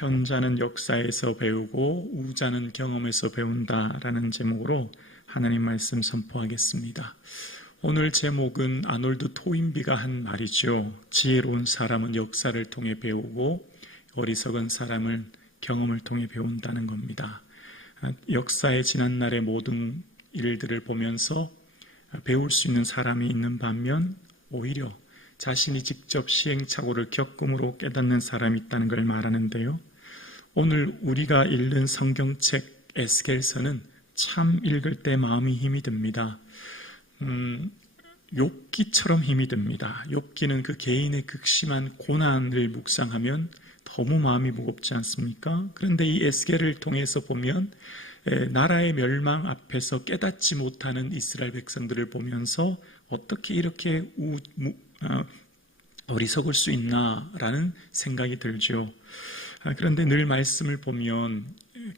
현자는 역사에서 배우고 우자는 경험에서 배운다라는 제목으로 하나님 말씀 선포하겠습니다. 오늘 제목은 아놀드 토인비가 한 말이죠. 지혜로운 사람은 역사를 통해 배우고 어리석은 사람은 경험을 통해 배운다는 겁니다. 역사의 지난날의 모든 일들을 보면서 배울 수 있는 사람이 있는 반면 오히려 자신이 직접 시행착오를 겪음으로 깨닫는 사람이 있다는 걸 말하는데요. 오늘 우리가 읽는 성경책 에스겔서는 참 읽을 때 마음이 힘이 듭니다. 욥기처럼 힘이 듭니다. 욥기는 그 개인의 극심한 고난을 묵상하면 너무 마음이 무겁지 않습니까? 그런데 이 에스겔을 통해서 보면 나라의 멸망 앞에서 깨닫지 못하는 이스라엘 백성들을 보면서 어떻게 이렇게 어리석을 수 있나라는 생각이 들죠. 그런데 늘 말씀을 보면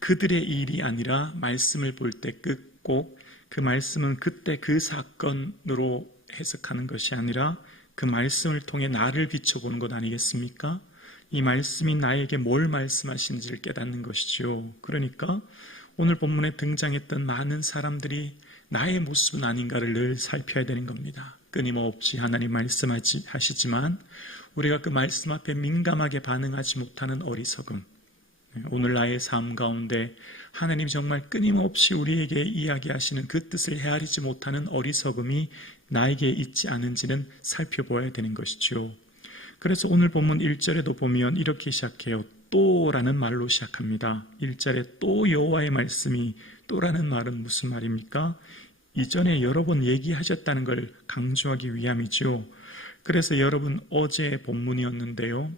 그들의 일이 아니라 말씀을 볼 때 꼭 그 말씀은 그때 그 사건으로 해석하는 것이 아니라 그 말씀을 통해 나를 비춰보는 것 아니겠습니까? 이 말씀이 나에게 뭘 말씀하시는지를 깨닫는 것이죠. 그러니까 오늘 본문에 등장했던 많은 사람들이 나의 모습은 아닌가를 늘 살펴야 되는 겁니다. 끊임없이 하나님 말씀하시지만 우리가 그 말씀 앞에 민감하게 반응하지 못하는 어리석음, 오늘 나의 삶 가운데 하나님 정말 끊임없이 우리에게 이야기하시는 그 뜻을 헤아리지 못하는 어리석음이 나에게 있지 않은지는 살펴보아야 되는 것이죠. 그래서 오늘 본문 1절에도 보면 이렇게 시작해요. 또라는 말로 시작합니다. 1절에 또 여호와의 말씀이, 또라는 말은 무슨 말입니까? 이전에 여러 번 얘기하셨다는 걸 강조하기 위함이죠. 그래서 여러분 어제 본문이었는데요.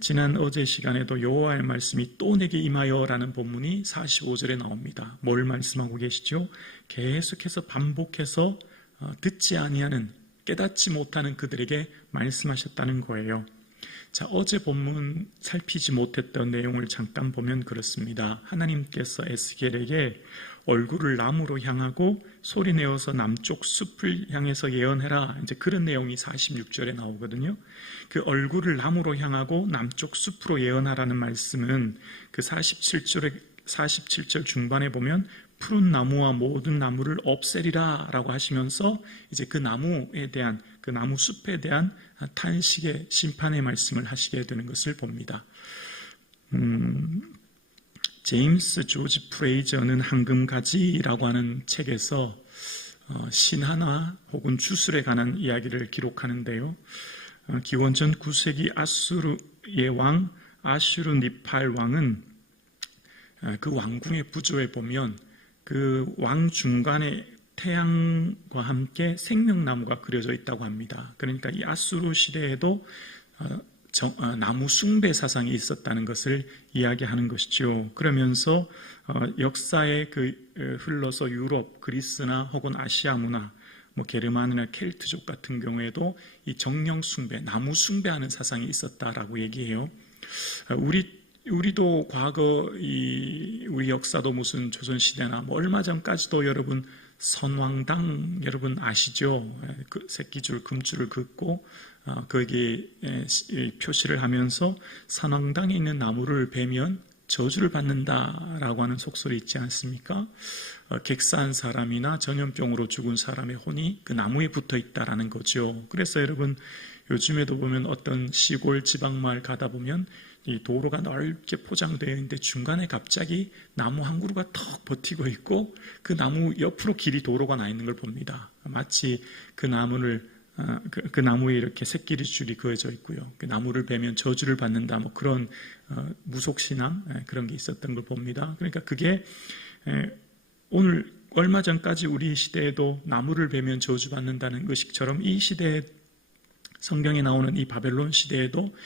지난 어제 시간에도 여호와의 말씀이 또 내게 임하여라는 본문이 45절에 나옵니다. 뭘 말씀하고 계시죠? 계속해서 반복해서 듣지 아니하는, 깨닫지 못하는 그들에게 말씀하셨다는 거예요. 자, 어제 본문 살피지 못했던 내용을 잠깐 보면 그렇습니다. 하나님께서 에스겔에게 얼굴을 남으로 향하고 소리내어서 남쪽 숲을 향해서 예언해라, 이제 그런 내용이 46절에 나오거든요. 그 얼굴을 남으로 향하고 남쪽 숲으로 예언하라는 말씀은 그 47절 중반에 보면 푸른 나무와 모든 나무를 없애리라 라고 하시면서 이제 그 나무에 대한, 그 나무 숲에 대한 탄식의 심판의 말씀을 하시게 되는 것을 봅니다. 제임스 조지 프레이저는 황금가지라고 하는 책에서 신화나 혹은 주술에 관한 이야기를 기록하는데요. 기원전 9세기 아수르의 왕 아슈르니팔 왕은 그 왕궁의 부조에 보면 그 왕 중간에 태양과 함께 생명나무가 그려져 있다고 합니다. 그러니까 이 아수르 시대에도 나무 숭배 사상이 있었다는 것을 이야기하는 것이죠. 그러면서 역사에 흘러서 유럽, 그리스나 혹은 아시아 문화, 게르만이나 켈트족 같은 경우에도 이 정령 숭배, 나무 숭배하는 사상이 있었다라고 얘기해요. 우리도 과거 우리 역사도 무슨 조선시대나 얼마 전까지도 여러분 선왕당 여러분 아시죠? 그 새끼줄 금줄을 긋고 거기에 표시를 하면서 선왕당에 있는 나무를 베면 저주를 받는다라고 하는 속설이 있지 않습니까? 객사한 사람이나 전염병으로 죽은 사람의 혼이 그 나무에 붙어 있다라는 거죠. 그래서 여러분 요즘에도 보면 어떤 시골 지방마을 가다 보면 이 도로가 넓게 포장되어 있는데 중간에 갑자기 나무 한 그루가 턱 버티고 있고 그 나무 옆으로 길이 도로가 나 있는 걸 봅니다. 마치 그 나무에 이렇게 새끼줄이 그어져 있고요. 그 나무를 베면 저주를 받는다, 그런 무속신앙 그런 게 있었던 걸 봅니다. 그러니까 그게 오늘 얼마 전까지 우리 시대에도 나무를 베면 저주받는다는 의식처럼 이 시대에 성경에 나오는 이 바벨론 시대에도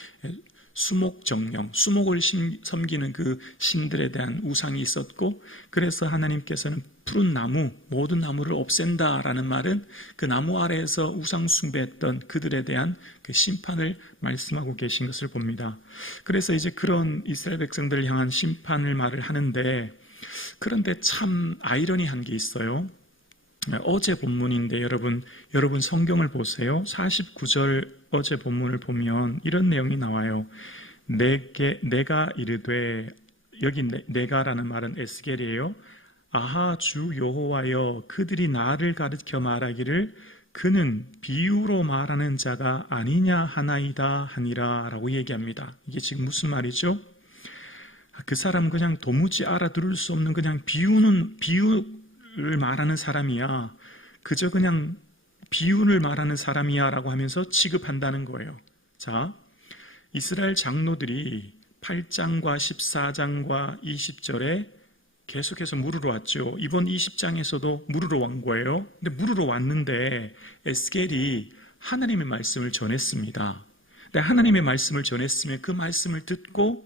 수목정령, 수목을 섬기는 그 신들에 대한 우상이 있었고, 그래서 하나님께서는 푸른 나무, 모든 나무를 없앤다라는 말은 그 나무 아래에서 우상 숭배했던 그들에 대한 그 심판을 말씀하고 계신 것을 봅니다. 그래서 이제 그런 이스라엘 백성들을 향한 심판을 말을 하는데, 그런데 참 아이러니한 게 있어요. 어제 본문인데 여러분 성경을 보세요. 49절 어제 본문을 보면 이런 내용이 나와요. 내가 이르되, 여기 내가라는 말은 에스겔이에요. 아하 주 여호와여, 그들이 나를 가르쳐 말하기를 그는 비유로 말하는 자가 아니냐 하나이다 하니라 라고 얘기합니다. 이게 지금 무슨 말이죠? 그 사람 그냥 도무지 알아들을 수 없는 그냥 비유를 말하는 사람이야. 그저 그냥 비유를 말하는 사람이야 라고 하면서 취급한다는 거예요. 자, 이스라엘 장로들이 8장과 14장과 20절에 계속해서 물으러 왔죠. 이번 20장에서도 물으러 온 거예요. 근데 물으러 왔는데 에스겔이 하나님의 말씀을 전했습니다. 근데 하나님의 말씀을 전했으면 그 말씀을 듣고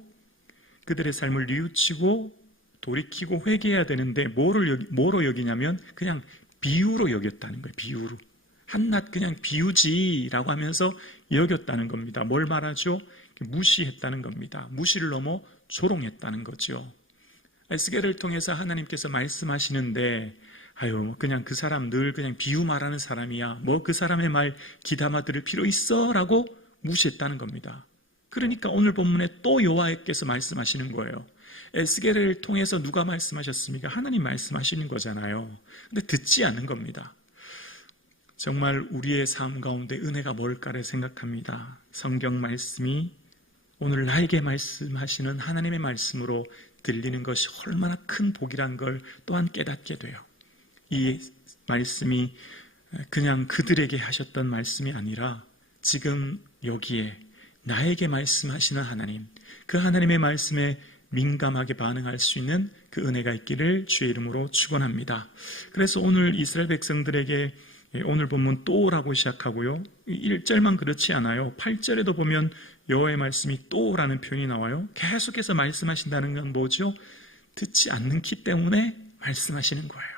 그들의 삶을 뉘우치고 돌이키고 회개해야 되는데 뭐로 여기냐면 그냥 비유로 여겼다는 거예요. 비유로. 한낱 그냥 비유지라고 하면서 여겼다는 겁니다. 뭘 말하죠? 무시했다는 겁니다. 무시를 넘어 조롱했다는 거죠. 에스겔을 통해서 하나님께서 말씀하시는데 그냥 그 사람 늘 그냥 비유 말하는 사람이야. 뭐 그 사람의 말 귀담아 들을 필요 있어? 라고 무시했다는 겁니다. 그러니까 오늘 본문에 또 여호와께서 말씀하시는 거예요. 에스겔을 통해서 누가 말씀하셨습니까? 하나님 말씀하시는 거잖아요. 근데 듣지 않는 겁니다. 정말 우리의 삶 가운데 은혜가 뭘까를 생각합니다. 성경 말씀이 오늘 나에게 말씀하시는 하나님의 말씀으로 들리는 것이 얼마나 큰 복이란 걸 또한 깨닫게 돼요. 이 말씀이 그냥 그들에게 하셨던 말씀이 아니라 지금 여기에 나에게 말씀하시는 하나님, 그 하나님의 말씀에 민감하게 반응할 수 있는 그 은혜가 있기를 주의 이름으로 축원합니다. 그래서 오늘 이스라엘 백성들에게 오늘 본문 또라고 시작하고요. 1절만 그렇지 않아요. 8절에도 보면 여호와의 말씀이 또라는 표현이 나와요. 계속해서 말씀하신다는 건 뭐죠? 듣지 않는기 때문에 말씀하시는 거예요.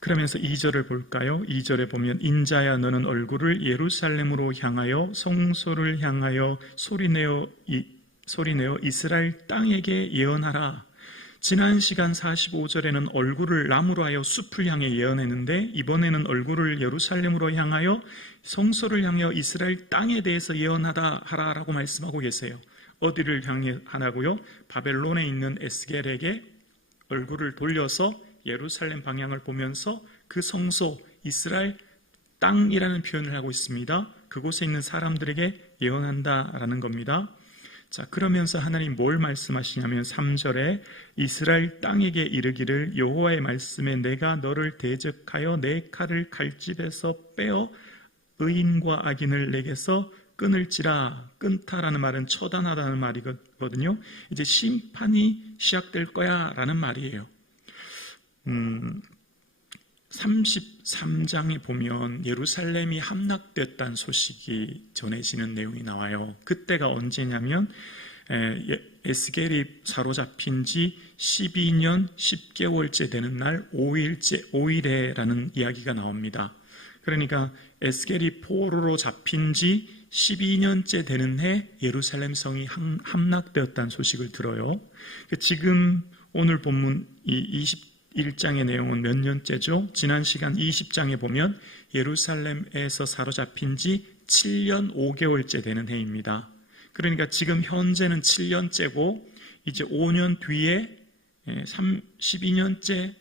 그러면서 2절을 볼까요? 2절에 보면 인자야 너는 얼굴을 예루살렘으로 향하여 성소를 향하여 소리내어 이스라엘 땅에게 예언하라. 지난 시간 45절에는 얼굴을 나무로 하여 숲을 향해 예언했는데 이번에는 얼굴을 예루살렘으로 향하여 성소를 향하여 이스라엘 땅에 대해서 예언하라라고 말씀하고 계세요. 어디를 향해 하라고요? 바벨론에 있는 에스겔에게 얼굴을 돌려서 예루살렘 방향을 보면서 그 성소 이스라엘 땅이라는 표현을 하고 있습니다. 그곳에 있는 사람들에게 예언한다라는 겁니다. 자, 그러면서 하나님 뭘 말씀하시냐면 3절에 이스라엘 땅에게 이르기를 여호와의 말씀에 내가 너를 대적하여 내 칼을 칼집에서 빼어 의인과 악인을 내게서 끊을지라. 끊다라는 말은 처단하다는 말이거든요. 이제 심판이 시작될 거야 라는 말이에요. 33장에 보면 예루살렘이 함락됐다는 소식이 전해지는 내용이 나와요. 그때가 언제냐면 에스겔이 사로잡힌 지 12년 10개월째 되는 날 5일에라는 이야기가 나옵니다. 그러니까 에스겔이 포로로 잡힌 지 12년째 되는 해 예루살렘 성이 함락되었다는 소식을 들어요. 지금 오늘 본문 이 21장의 내용은 몇 년째죠? 지난 시간 20장에 보면 예루살렘에서 사로잡힌 지 7년 5개월째 되는 해입니다. 그러니까 지금 현재는 7년째고 이제 5년 뒤에 12년째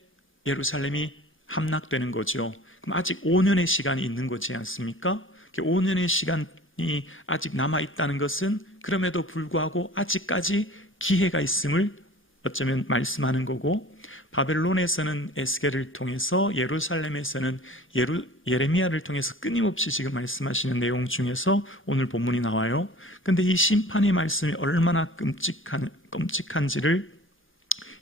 예루살렘이 함락되는 거죠. 그럼 아직 5년의 시간이 있는 거지 않습니까? 5년의 시간이 아직 남아있다는 것은 그럼에도 불구하고 아직까지 기회가 있음을 어쩌면 말씀하는 거고, 바벨론에서는 에스겔을 통해서, 예루살렘에서는 예레미야를 통해서 끊임없이 지금 말씀하시는 내용 중에서 오늘 본문이 나와요. 근데 이 심판의 말씀이 얼마나 끔찍한지를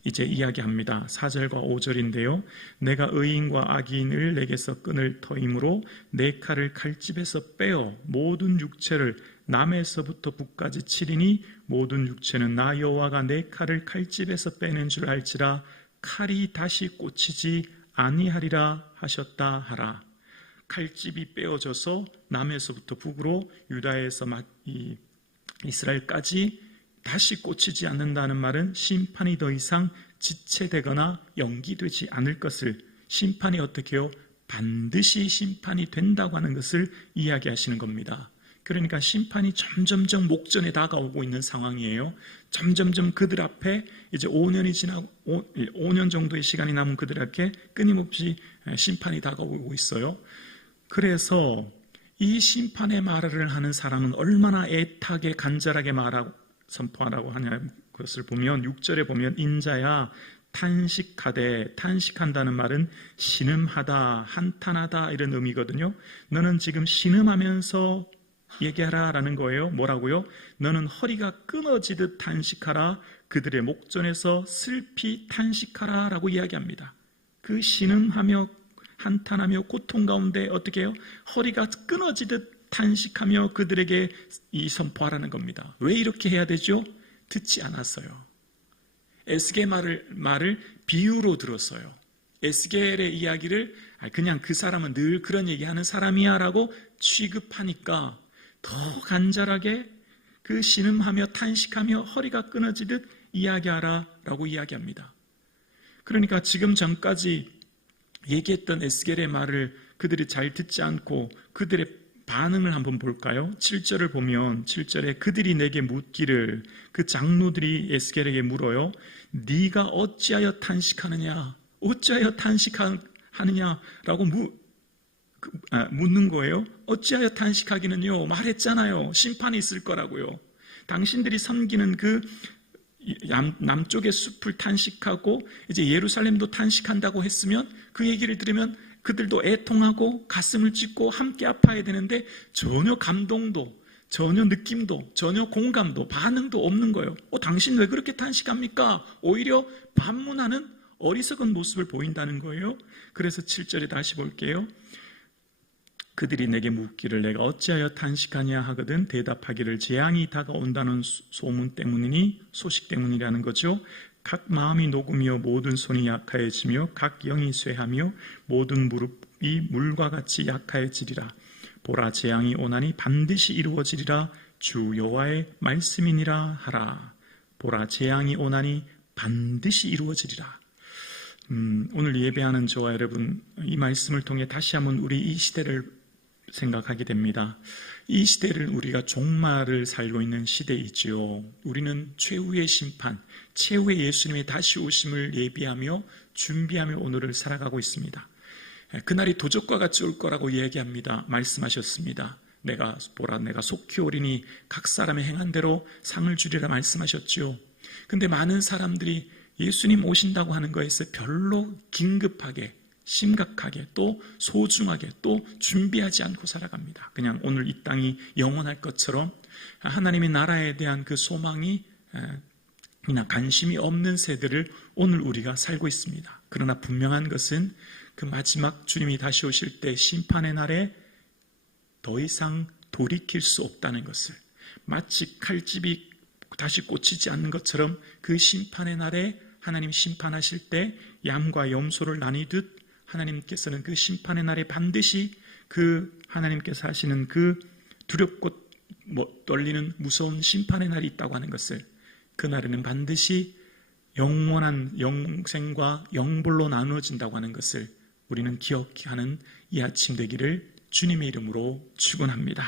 이제 이야기합니다. 4절과 5절인데요. 내가 의인과 악인을 내게서 끊을 터이므로 내 칼을 칼집에서 빼어 모든 육체를 남에서부터 북까지 치리니 모든 육체는 나 여호와가 내 칼을 칼집에서 빼는 줄 알지라. 칼이 다시 꽂히지 아니하리라 하셨다 하라. 칼집이 빼어져서 남에서부터 북으로 유다에서 이스라엘까지 다시 꽂히지 않는다는 말은 심판이 더 이상 지체되거나 연기되지 않을 것을, 심판이 어떻게 해요? 반드시 심판이 된다고 하는 것을 이야기하시는 겁니다. 그러니까 심판이 점점점 목전에 다가오고 있는 상황이에요. 점점점 그들 앞에 이제 5년이 지나고 5년 정도의 시간이 남은 그들 앞에 끊임없이 심판이 다가오고 있어요. 그래서 이 심판의 말을 하는 사람은 얼마나 애타게 간절하게 말하고 선포하라고 하냐는 것을 보면 6절에 보면 인자야 탄식하되, 탄식한다는 말은 신음하다, 한탄하다 이런 의미거든요. 너는 지금 신음하면서 얘기하라 라는 거예요. 뭐라고요? 너는 허리가 끊어지듯 탄식하라, 그들의 목전에서 슬피 탄식하라 라고 이야기합니다. 그 신음하며 한탄하며 고통 가운데 어떻게 해요? 허리가 끊어지듯 탄식하며 그들에게 이 선포하라는 겁니다. 왜 이렇게 해야 되죠? 듣지 않았어요. 에스겔 말을 비유로 들었어요. 에스겔의 이야기를 그냥 그 사람은 늘 그런 얘기하는 사람이야 라고 취급하니까 더 간절하게 그 신음하며 탄식하며 허리가 끊어지듯 이야기하라 라고 이야기합니다. 그러니까 지금 전까지 얘기했던 에스겔의 말을 그들이 잘 듣지 않고 그들의 반응을 한번 볼까요? 7절을 보면 7절에 그들이 내게 묻기를, 그 장로들이 에스겔에게 물어요. 네가 어찌하여 탄식하느냐? 어찌하여 탄식하느냐라고 묻는 거예요. 어찌하여 탄식하기는요? 말했잖아요. 심판이 있을 거라고요. 당신들이 섬기는 그 남쪽의 숲을 탄식하고 이제 예루살렘도 탄식한다고 했으면 그 얘기를 들으면 그들도 애통하고 가슴을 찢고 함께 아파야 되는데 전혀 감동도, 전혀 느낌도, 전혀 공감도, 반응도 없는 거예요. 당신 왜 그렇게 탄식합니까? 오히려 반문하는 어리석은 모습을 보인다는 거예요. 그래서 7절에 다시 볼게요. 그들이 내게 묻기를 내가 어찌하여 탄식하냐 하거든 대답하기를 재앙이 다가온다는 소문 때문이니, 소식 때문이라는 거죠. 각 마음이 녹으며 모든 손이 약하여지며 각 영이 쇠하며 모든 무릎이 물과 같이 약하여지리라. 보라 재앙이 오나니 반드시 이루어지리라. 주 여호와의 말씀이니라 하라. 보라 재앙이 오나니 반드시 이루어지리라. 오늘 예배하는 저와 여러분, 이 말씀을 통해 다시 한번 우리 이 시대를 생각하게 됩니다. 이 시대를 우리가 종말을 살고 있는 시대이지요. 우리는 최후의 심판, 최후의 예수님의 다시 오심을 예비하며 준비하며 오늘을 살아가고 있습니다. 그날이 도적과 같이 올 거라고 이야기합니다. 말씀하셨습니다. 내가 속히 오리니 각 사람의 행한 대로 상을 주리라 말씀하셨죠. 근데 많은 사람들이 예수님 오신다고 하는 것에서 별로 긴급하게, 심각하게, 또 소중하게, 또 준비하지 않고 살아갑니다. 그냥 오늘 이 땅이 영원할 것처럼 하나님의 나라에 대한 그 소망이 그냥 관심이 없는 세대를 오늘 우리가 살고 있습니다. 그러나 분명한 것은 그 마지막 주님이 다시 오실 때 심판의 날에 더 이상 돌이킬 수 없다는 것을, 마치 칼집이 다시 꽂히지 않는 것처럼 그 심판의 날에 하나님 심판하실 때 양과 염소를 나뉘듯 하나님께서는 그 심판의 날에 반드시 그 하나님께서 하시는 그 두렵고 떨리는 무서운 심판의 날이 있다고 하는 것을, 그날에는 반드시 영원한 영생과 영불로 나누어진다고 하는 것을 우리는 기억하는 이 아침 되기를 주님의 이름으로 축원합니다.